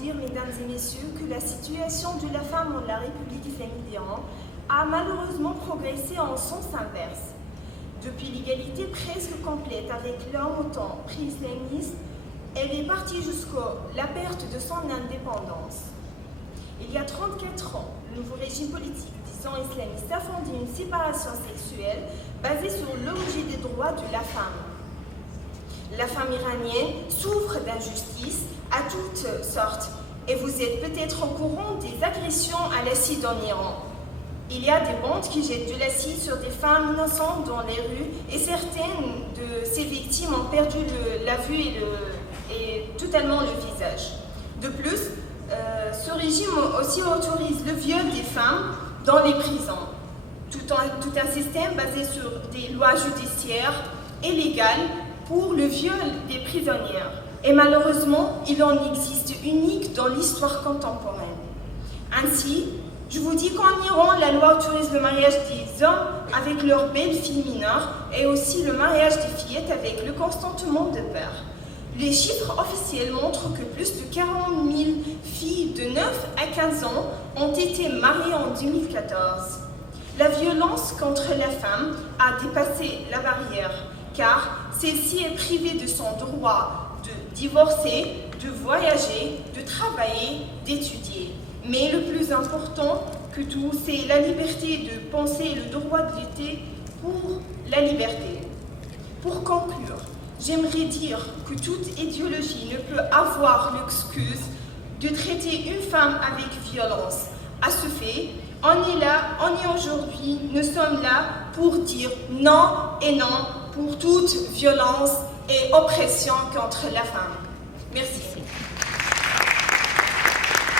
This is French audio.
dire, mesdames et messieurs, que la situation de la femme en la République islamique d'Iran a malheureusement progressé en sens inverse. Depuis l'égalité presque complète avec l'homme au temps pré-islamiste, elle est partie jusqu'à la perte de son indépendance. Il y a 34 ans, le nouveau régime politique disant islamiste a fondé une séparation sexuelle basée sur l'objet des droits de la femme. La femme iranienne souffre d'injustices à toutes sortes et vous êtes peut-être au courant des agressions à l'acide en Iran. Il y a des bandes qui jettent de l'acide sur des femmes innocentes dans les rues et certaines de ces victimes ont perdu la vue et totalement le visage. De plus, ce régime aussi autorise le viol des femmes dans les prisons. Tout un système basé sur des lois judiciaires et légales pour le viol des prisonnières. Et malheureusement, il en existe unique dans l'histoire contemporaine. Ainsi, je vous dis qu'en Iran, la loi autorise le mariage des hommes avec leurs belles-filles mineures et aussi le mariage des fillettes avec le consentement de père. Les chiffres officiels montrent que plus de 40 000 filles de 9 à 15 ans ont été mariées en 2014. La violence contre la femme a dépassé la barrière, car celle-ci est privée de son droit de divorcer, de voyager, de travailler, d'étudier. Mais le plus important que tout, c'est la liberté de penser et le droit de lutter pour la liberté. Pour conclure, j'aimerais dire que toute idéologie ne peut avoir l'excuse de traiter une femme avec violence. À ce fait, on est là, on est aujourd'hui, nous sommes là pour dire non et non pour toute violence et oppression contre la femme. Merci.